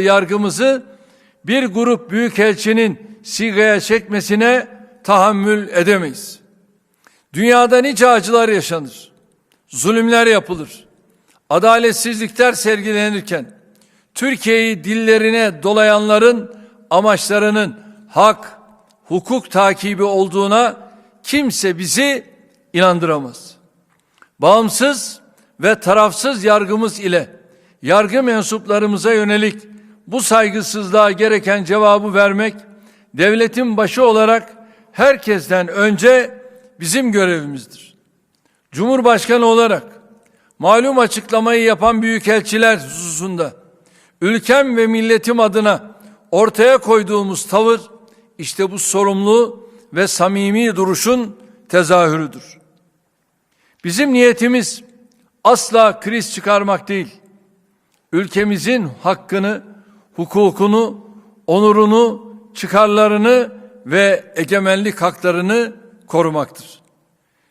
yargımızı bir grup büyükelçinin sigaya çekmesine tahammül edemeyiz. Dünyada nice acılar yaşanır. Zulümler yapılır. Adaletsizlikler sergilenirken Türkiye'yi dillerine dolayanların amaçlarının hak, hukuk takibi olduğuna kimse bizi inandıramaz. Bağımsız ve tarafsız yargımız ile yargı mensuplarımıza yönelik bu saygısızlığa gereken cevabı vermek devletin başı olarak herkesten önce bizim görevimizdir. Cumhurbaşkanı olarak malum açıklamayı yapan büyükelçiler hususunda ülkem ve milletim adına ortaya koyduğumuz tavır işte bu sorumlu ve samimi duruşun tezahürüdür. Bizim niyetimiz asla kriz çıkarmak değil. Ülkemizin hakkını, hukukunu, onurunu, çıkarlarını ve egemenlik haklarını korumaktır.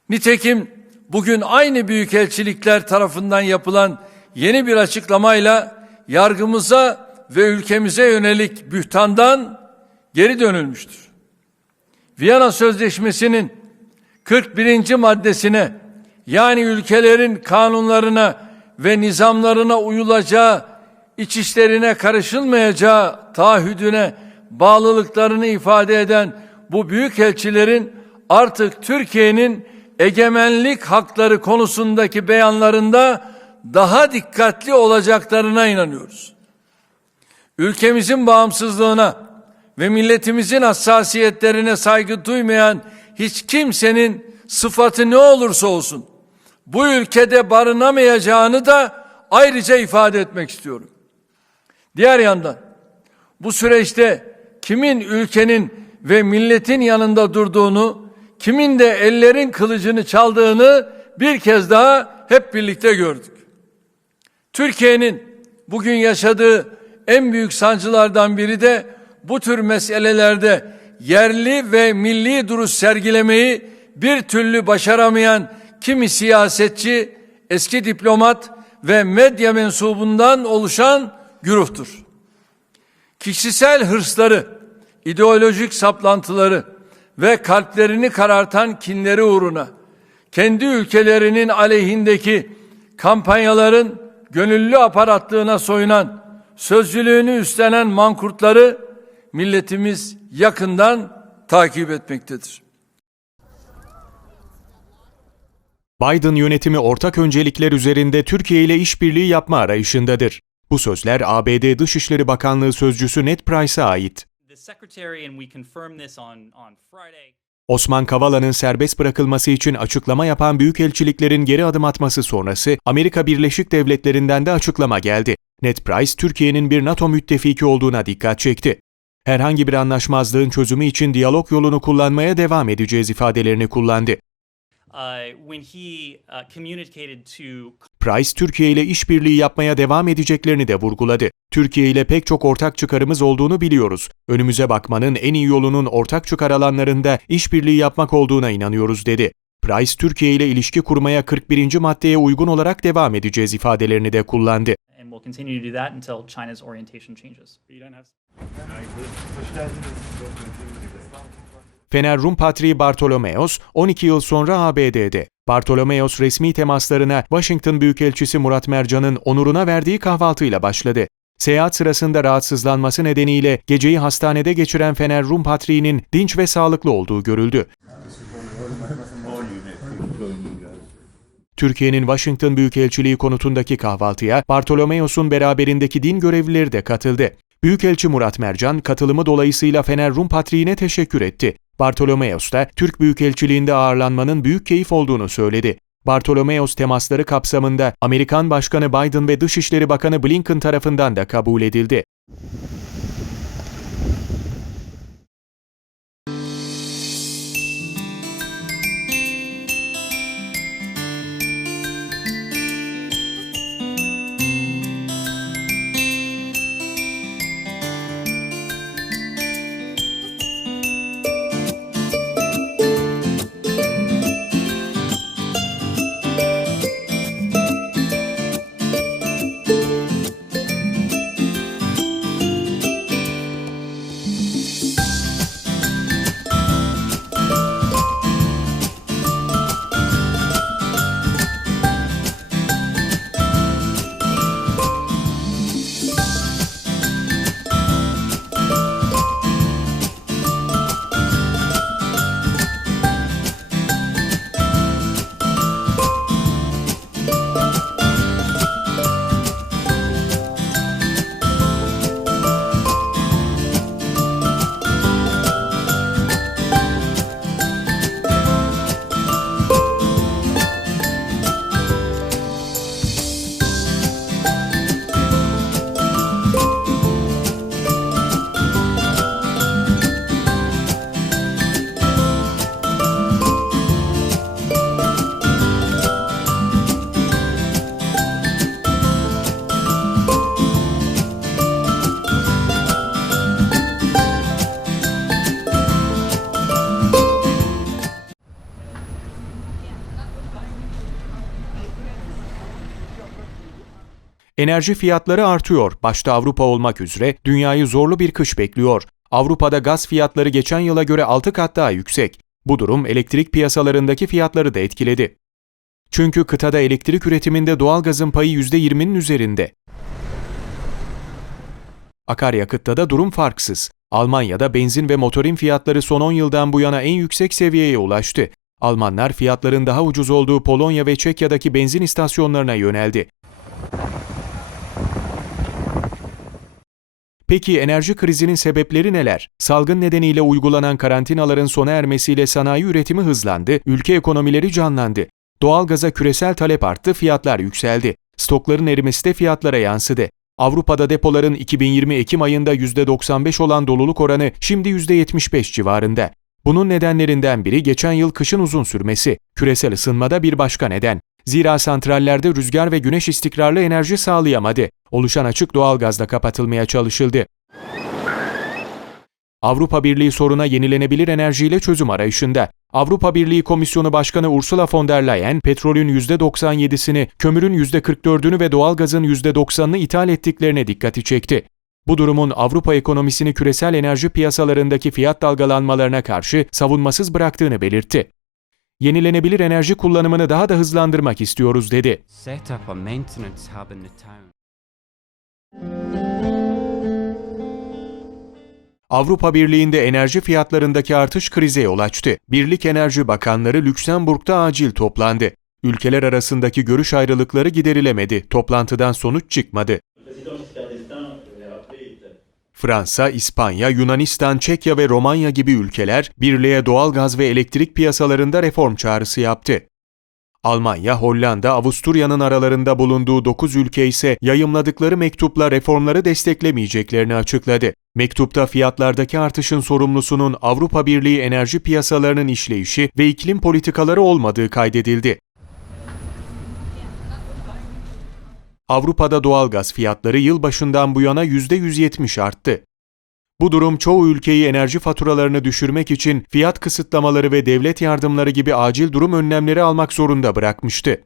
Nitekim bugün aynı büyükelçilikler tarafından yapılan yeni bir açıklamayla yargımıza ve ülkemize yönelik bühtandan geri dönülmüştür. Viyana Sözleşmesi'nin 41. maddesine yani ülkelerin kanunlarına ve nizamlarına uyulacağı, iç işlerine karışılmayacağı taahhüdüne bağlılıklarını ifade eden bu büyük elçilerin artık Türkiye'nin egemenlik hakları konusundaki beyanlarında daha dikkatli olacaklarına inanıyoruz. Ülkemizin bağımsızlığına ve milletimizin hassasiyetlerine saygı duymayan hiç kimsenin sıfatı ne olursa olsun bu ülkede barınamayacağını da ayrıca ifade etmek istiyorum. Diğer yandan bu süreçte kimin ülkenin ve milletin yanında durduğunu, kimin de ellerin kılıcını çaldığını bir kez daha hep birlikte gördük. Türkiye'nin bugün yaşadığı en büyük sancılardan biri de bu tür meselelerde yerli ve milli duruş sergilemeyi bir türlü başaramayan kimi siyasetçi, eski diplomat ve medya mensubundan oluşan güruhtur. Kişisel hırsları, ideolojik saplantıları ve kalplerini karartan kinleri uğruna kendi ülkelerinin aleyhindeki kampanyaların gönüllü aparatlığına soyunan, sözcülüğünü üstlenen mankurtları milletimiz yakından takip etmektedir. Biden yönetimi ortak öncelikler üzerinde Türkiye ile işbirliği yapma arayışındadır. Bu sözler ABD Dışişleri Bakanlığı sözcüsü Ned Price'a ait. Osman Kavala'nın serbest bırakılması için açıklama yapan büyükelçiliklerin geri adım atması sonrası Amerika Birleşik Devletleri'nden de açıklama geldi. Ned Price, Türkiye'nin bir NATO müttefiki olduğuna dikkat çekti. Herhangi bir anlaşmazlığın çözümü için diyalog yolunu kullanmaya devam edeceğiz ifadelerini kullandı. Uh, when he uh, communicated to Price, Türkiye ile işbirliği yapmaya devam edeceklerini de vurguladı. Türkiye ile pek çok ortak çıkarımız olduğunu biliyoruz. Önümüze bakmanın en iyi yolunun ortak çıkar alanlarında işbirliği yapmak olduğuna inanıyoruz dedi. Price, Türkiye ile ilişki kurmaya 41. maddeye uygun olarak devam edeceğiz ifadelerini de kullandı. Fener Rum Patriği Bartolomeos 12 yıl sonra ABD'de. Bartolomeos resmi temaslarına Washington Büyükelçisi Murat Mercan'ın onuruna verdiği kahvaltıyla başladı. Seyahat sırasında rahatsızlanması nedeniyle geceyi hastanede geçiren Fener Rum Patriği'nin dinç ve sağlıklı olduğu görüldü. Türkiye'nin Washington Büyükelçiliği konutundaki kahvaltıya Bartolomeos'un beraberindeki din görevlileri de katıldı. Büyükelçi Murat Mercan katılımı dolayısıyla Fener Rum Patriği'ne teşekkür etti. Bartolomeos da Türk Büyükelçiliğinde ağırlanmanın büyük keyif olduğunu söyledi. Bartolomeos temasları kapsamında Amerikan Başkanı Biden ve Dışişleri Bakanı Blinken tarafından da kabul edildi. Enerji fiyatları artıyor. Başta Avrupa olmak üzere dünyayı zorlu bir kış bekliyor. Avrupa'da gaz fiyatları geçen yıla göre 6 kat daha yüksek. Bu durum elektrik piyasalarındaki fiyatları da etkiledi. Çünkü kıtada elektrik üretiminde doğalgazın payı %20'nin üzerinde. Akaryakıtta da durum farksız. Almanya'da benzin ve motorin fiyatları son 10 yıldan bu yana en yüksek seviyeye ulaştı. Almanlar fiyatların daha ucuz olduğu Polonya ve Çekya'daki benzin istasyonlarına yöneldi. Peki enerji krizinin sebepleri neler? Salgın nedeniyle uygulanan karantinaların sona ermesiyle sanayi üretimi hızlandı, ülke ekonomileri canlandı. Doğalgaza küresel talep arttı, fiyatlar yükseldi. Stokların erimesi de fiyatlara yansıdı. Avrupa'da depoların 2020 Ekim ayında %95 olan doluluk oranı şimdi %75 civarında. Bunun nedenlerinden biri geçen yıl kışın uzun sürmesi. Küresel ısınmada bir başka neden. Zira santrallerde rüzgar ve güneş istikrarlı enerji sağlayamadı. Oluşan açık doğalgazla kapatılmaya çalışıldı. Avrupa Birliği soruna yenilenebilir enerjiyle çözüm arayışında. Avrupa Birliği Komisyonu Başkanı Ursula von der Leyen, petrolün %97'sini, kömürün %44'ünü ve doğalgazın %90'ını ithal ettiklerine dikkati çekti. Bu durumun Avrupa ekonomisini küresel enerji piyasalarındaki fiyat dalgalanmalarına karşı savunmasız bıraktığını belirtti. Yenilenebilir enerji kullanımını daha da hızlandırmak istiyoruz dedi. Avrupa Birliği'nde enerji fiyatlarındaki artış krize yol açtı. Birlik Enerji Bakanları Lüksemburg'da acil toplandı. Ülkeler arasındaki görüş ayrılıkları giderilemedi. Toplantıdan sonuç çıkmadı. Fransa, İspanya, Yunanistan, Çekya ve Romanya gibi ülkeler birliğe doğalgaz ve elektrik piyasalarında reform çağrısı yaptı. Almanya, Hollanda, Avusturya'nın aralarında bulunduğu 9 ülke ise yayımladıkları mektupla reformları desteklemeyeceklerini açıkladı. Mektupta fiyatlardaki artışın sorumlusunun Avrupa Birliği enerji piyasalarının işleyişi ve iklim politikaları olmadığı kaydedildi. Avrupa'da doğalgaz fiyatları yılbaşından bu yana %170 arttı. Bu durum çoğu ülkeyi enerji faturalarını düşürmek için fiyat kısıtlamaları ve devlet yardımları gibi acil durum önlemleri almak zorunda bırakmıştı.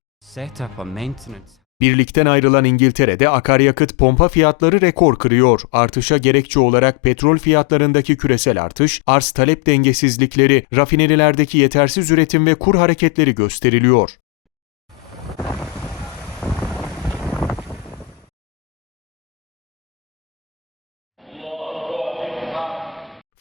Birlikten ayrılan İngiltere'de akaryakıt pompa fiyatları rekor kırıyor. Artışa gerekçe olarak petrol fiyatlarındaki küresel artış, arz talep dengesizlikleri, rafinerilerdeki yetersiz üretim ve kur hareketleri gösteriliyor.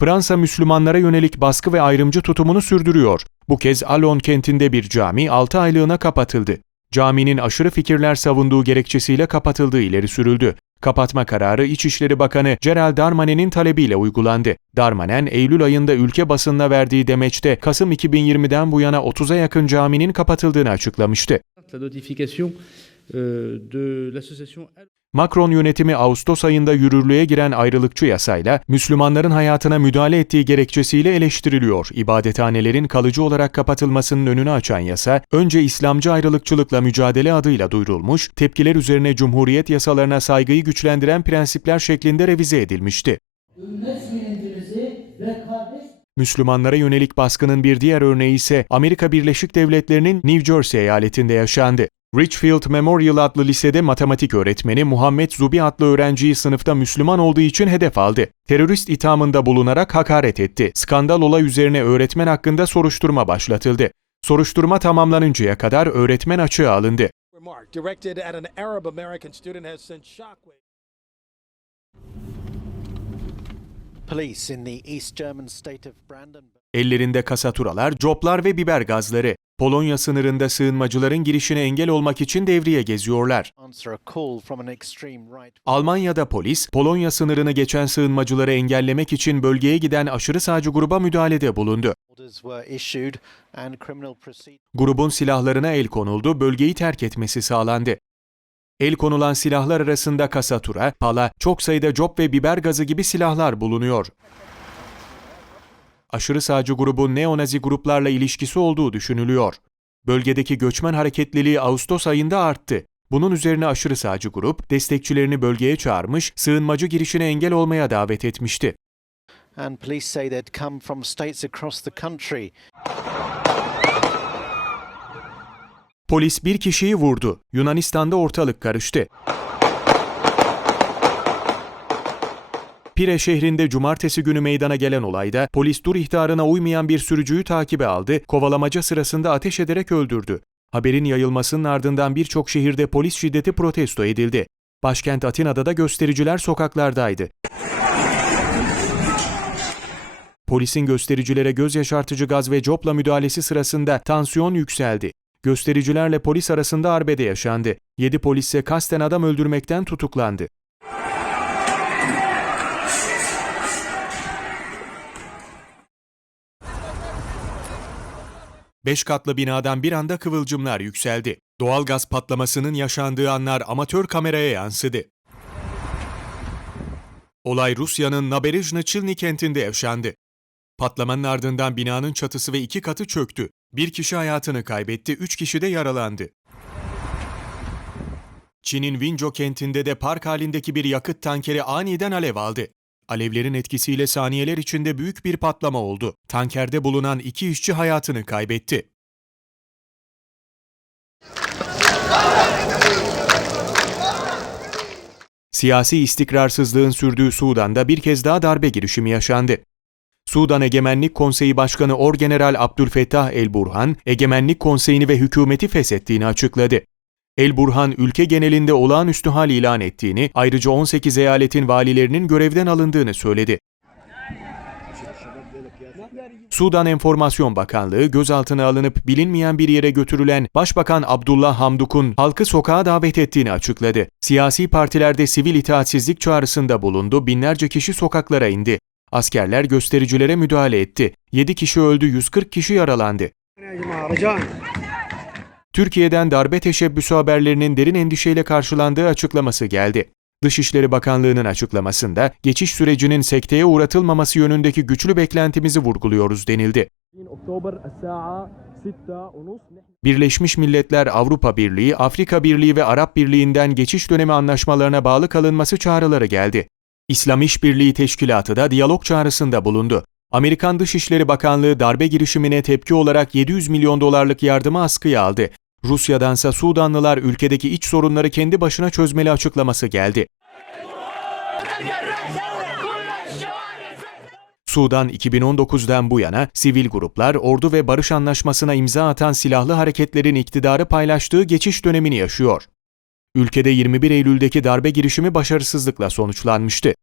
Fransa Müslümanlara yönelik baskı ve ayrımcı tutumunu sürdürüyor. Bu kez Alon kentinde bir cami 6 aylığına kapatıldı. Caminin aşırı fikirler savunduğu gerekçesiyle kapatıldığı ileri sürüldü. Kapatma kararı İçişleri Bakanı Gerald Darmanin'in talebiyle uygulandı. Darmanin, Eylül ayında ülke basınına verdiği demeçte Kasım 2020'den bu yana 30'a yakın caminin kapatıldığını açıklamıştı. Macron yönetimi Ağustos ayında yürürlüğe giren ayrılıkçı yasayla Müslümanların hayatına müdahale ettiği gerekçesiyle eleştiriliyor. İbadethanelerin kalıcı olarak kapatılmasının önünü açan yasa, önce İslamcı ayrılıkçılıkla mücadele adıyla duyurulmuş, tepkiler üzerine Cumhuriyet yasalarına saygıyı güçlendiren prensipler şeklinde revize edilmişti. Müslümanlara yönelik baskının bir diğer örneği ise Amerika Birleşik Devletleri'nin New Jersey eyaletinde yaşandı. Richfield Memorial adlı lisede matematik öğretmeni Muhammed Zubi adlı öğrenciyi sınıfta Müslüman olduğu için hedef aldı. Terörist ithamında bulunarak hakaret etti. Skandal olay üzerine öğretmen hakkında soruşturma başlatıldı. Soruşturma tamamlanıncaya kadar öğretmen açığa alındı. Ellerinde kasaturalar, coplar ve biber gazları. Polonya sınırında sığınmacıların girişine engel olmak için devriye geziyorlar. Almanya'da polis, Polonya sınırını geçen sığınmacıları engellemek için bölgeye giden aşırı sağcı gruba müdahalede bulundu. Grubun silahlarına el konuldu, bölgeyi terk etmesi sağlandı. El konulan silahlar arasında kasatura, pala, çok sayıda cop ve biber gazı gibi silahlar bulunuyor. Aşırı sağcı grubun neonazi gruplarla ilişkisi olduğu düşünülüyor. Bölgedeki göçmen hareketliliği Ağustos ayında arttı. Bunun üzerine aşırı sağcı grup destekçilerini bölgeye çağırmış, sığınmacı girişine engel olmaya davet etmişti. And police say they'd come from states across the country. Polis bir kişiyi vurdu. Yunanistan'da ortalık karıştı. Pire şehrinde cumartesi günü meydana gelen olayda polis dur ihtarına uymayan bir sürücüyü takibe aldı, kovalamaca sırasında ateş ederek öldürdü. Haberin yayılmasının ardından birçok şehirde polis şiddeti protesto edildi. Başkent Atina'da da göstericiler sokaklardaydı. Polisin göstericilere göz yaşartıcı gaz ve copla müdahalesi sırasında tansiyon yükseldi. Göstericilerle polis arasında arbede yaşandı. 7 polis ise kasten adam öldürmekten tutuklandı. Beş katlı binadan bir anda kıvılcımlar yükseldi. Doğal gaz patlamasının yaşandığı anlar amatör kameraya yansıdı. Olay Rusya'nın Naberezhny kentinde yaşandı. Patlamanın ardından binanın çatısı ve iki katı çöktü. Bir kişi hayatını kaybetti, üç kişi de yaralandı. Çin'in Winzhou kentinde de park halindeki bir yakıt tankeri aniden alev aldı. Alevlerin etkisiyle saniyeler içinde büyük bir patlama oldu. Tankerde bulunan iki işçi hayatını kaybetti. Siyasi istikrarsızlığın sürdüğü Sudan'da bir kez daha darbe girişimi yaşandı. Sudan Egemenlik Konseyi Başkanı Orgeneral Abdülfettah El-Burhan, Egemenlik Konseyi'ni ve hükümeti feshettiğini açıkladı. El-Burhan, ülke genelinde olağanüstü hal ilan ettiğini, ayrıca 18 eyaletin valilerinin görevden alındığını söyledi. Sudan Enformasyon Bakanlığı gözaltına alınıp bilinmeyen bir yere götürülen Başbakan Abdullah Hamduk'un halkı sokağa davet ettiğini açıkladı. Siyasi partilerde sivil itaatsizlik çağrısında bulundu, binlerce kişi sokaklara indi. Askerler göstericilere müdahale etti. 7 kişi öldü, 140 kişi yaralandı. Türkiye'den darbe teşebbüsü haberlerinin derin endişeyle karşılandığı açıklaması geldi. Dışişleri Bakanlığı'nın açıklamasında geçiş sürecinin sekteye uğratılmaması yönündeki güçlü beklentimizi vurguluyoruz denildi. Birleşmiş Milletler Avrupa Birliği, Afrika Birliği ve Arap Birliği'nden geçiş dönemi anlaşmalarına bağlı kalınması çağrıları geldi. İslam İşbirliği Teşkilatı da diyalog çağrısında bulundu. Amerikan Dışişleri Bakanlığı darbe girişimine tepki olarak 700 milyon dolarlık yardımı askıya aldı. Rusya'dansa Sudanlılar ülkedeki iç sorunları kendi başına çözmeli açıklaması geldi. Sudan 2019'dan bu yana sivil gruplar, ordu ve barış anlaşmasına imza atan silahlı hareketlerin iktidarı paylaştığı geçiş dönemini yaşıyor. Ülkede 21 Eylül'deki darbe girişimi başarısızlıkla sonuçlanmıştı.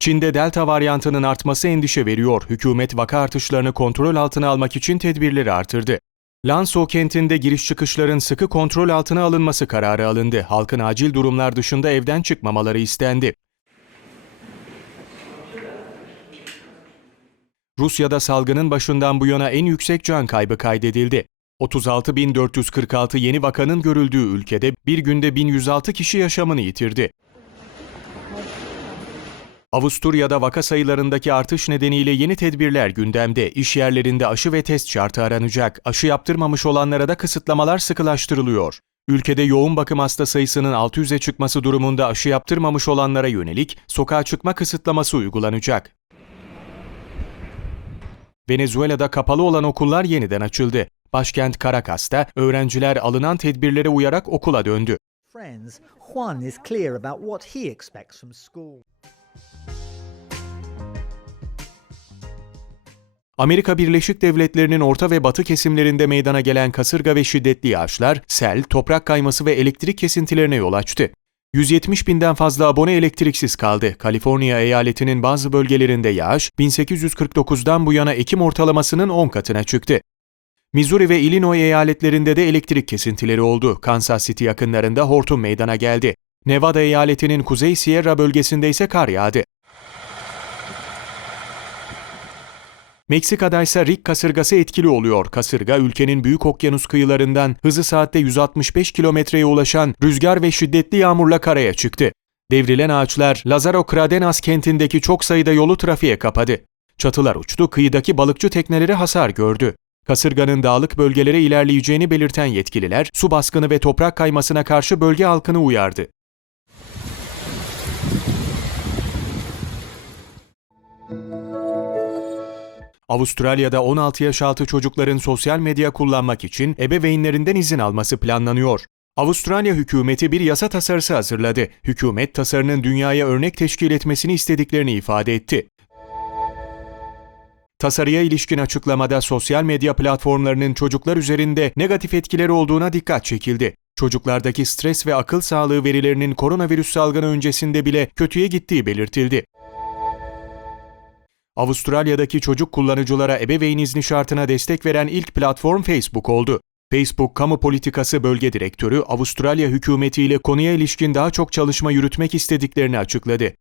Çin'de Delta varyantının artması endişe veriyor. Hükümet vaka artışlarını kontrol altına almak için tedbirleri artırdı. Lanzhou kentinde giriş çıkışların sıkı kontrol altına alınması kararı alındı. Halkın acil durumlar dışında evden çıkmamaları istendi. Rusya'da salgının başından bu yana en yüksek can kaybı kaydedildi. 36.446 yeni vakanın görüldüğü ülkede bir günde 1106 kişi yaşamını yitirdi. Avusturya'da vaka sayılarındaki artış nedeniyle yeni tedbirler gündemde. İş yerlerinde aşı ve test şartı aranacak. Aşı yaptırmamış olanlara da kısıtlamalar sıkılaştırılıyor. Ülkede yoğun bakım hasta sayısının 600'e çıkması durumunda aşı yaptırmamış olanlara yönelik sokağa çıkma kısıtlaması uygulanacak. Venezuela'da kapalı olan okullar yeniden açıldı. Başkent Caracas'ta öğrenciler alınan tedbirlere uyarak okula döndü. friends, Juan is clear about what he expects from school. Amerika Birleşik Devletleri'nin orta ve batı kesimlerinde meydana gelen kasırga ve şiddetli yağışlar, sel, toprak kayması ve elektrik kesintilerine yol açtı. 170 binden fazla abone elektriksiz kaldı. Kaliforniya eyaletinin bazı bölgelerinde yağış, 1849'dan bu yana Ekim ortalamasının 10 katına çıktı. Missouri ve Illinois eyaletlerinde de elektrik kesintileri oldu. Kansas City yakınlarında hortum meydana geldi. Nevada eyaletinin Kuzey Sierra bölgesinde ise kar yağdı. Meksika'da ise Rick kasırgası etkili oluyor. Kasırga ülkenin büyük okyanus kıyılarından hızı saatte 165 kilometreye ulaşan rüzgar ve şiddetli yağmurla karaya çıktı. Devrilen ağaçlar Lazaro Cradenas kentindeki çok sayıda yolu trafiğe kapadı. Çatılar uçtu, kıyıdaki balıkçı tekneleri hasar gördü. Kasırganın dağlık bölgelere ilerleyeceğini belirten yetkililer, su baskını ve toprak kaymasına karşı bölge halkını uyardı. Avustralya'da 16 yaş altı çocukların sosyal medya kullanmak için ebeveynlerinden izin alması planlanıyor. Avustralya hükümeti bir yasa tasarısı hazırladı. Hükümet tasarının dünyaya örnek teşkil etmesini istediklerini ifade etti. Tasarıya ilişkin açıklamada sosyal medya platformlarının çocuklar üzerinde negatif etkileri olduğuna dikkat çekildi. Çocuklardaki stres ve akıl sağlığı verilerinin koronavirüs salgını öncesinde bile kötüye gittiği belirtildi. Avustralya'daki çocuk kullanıcılara ebeveyn izni şartına destek veren ilk platform Facebook oldu. Facebook Kamu Politikası Bölge Direktörü Avustralya hükümetiyle konuya ilişkin daha çok çalışma yürütmek istediklerini açıkladı.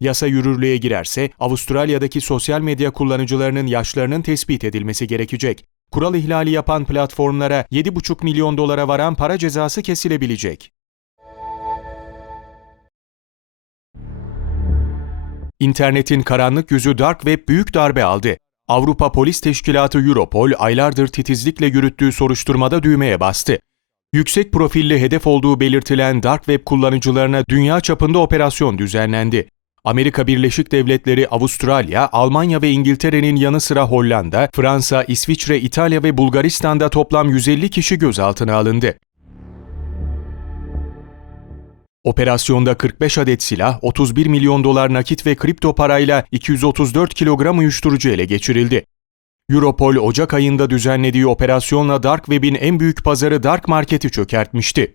Yasa yürürlüğe girerse Avustralya'daki sosyal medya kullanıcılarının yaşlarının tespit edilmesi gerekecek. Kural ihlali yapan platformlara 7,5 milyon dolara varan para cezası kesilebilecek. İnternetin karanlık yüzü Dark Web büyük darbe aldı. Avrupa Polis Teşkilatı Europol aylardır titizlikle yürüttüğü soruşturmada düğmeye bastı. Yüksek profilli hedef olduğu belirtilen Dark Web kullanıcılarına dünya çapında operasyon düzenlendi. Amerika Birleşik Devletleri, Avustralya, Almanya ve İngiltere'nin yanı sıra Hollanda, Fransa, İsviçre, İtalya ve Bulgaristan'da toplam 150 kişi gözaltına alındı. Operasyonda 45 adet silah, 31 milyon dolar nakit ve kripto parayla 234 kilogram uyuşturucu ele geçirildi. Europol Ocak ayında düzenlediği operasyonla Dark Web'in en büyük pazarı Dark Market'i çökertmişti.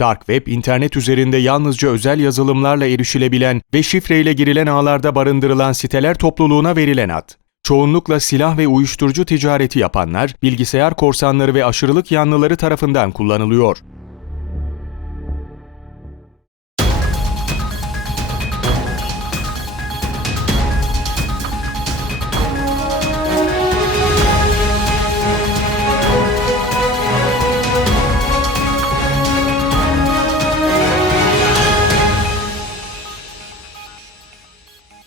Dark Web, internet üzerinde yalnızca özel yazılımlarla erişilebilen ve şifreyle girilen ağlarda barındırılan siteler topluluğuna verilen ad. Çoğunlukla silah ve uyuşturucu ticareti yapanlar, bilgisayar korsanları ve aşırılık yanlıları tarafından kullanılıyor.